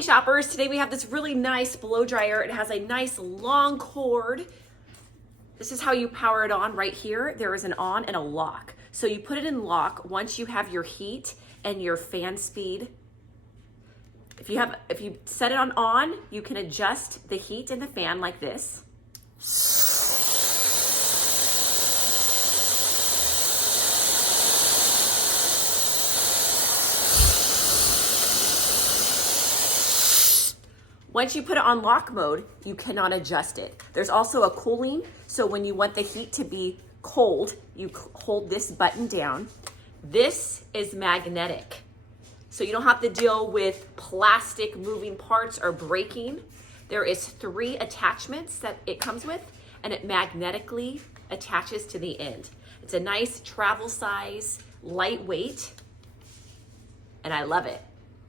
Hey shoppers, today we have this really nice blow dryer. It has a nice long cord. This is how you power it on right here. There is an on and a lock. So you put it in lock once you have your heat and your fan speed. If you set it on, you can adjust the heat and the fan like this. Once you put it on lock mode, you cannot adjust it. There's also a cooling, so when you want the heat to be cold, you hold this button down. This is magnetic, so you don't have to deal with plastic moving parts or breaking. There is 3 attachments that it comes with, and it magnetically attaches to the end. It's a nice travel size, lightweight, and I love it.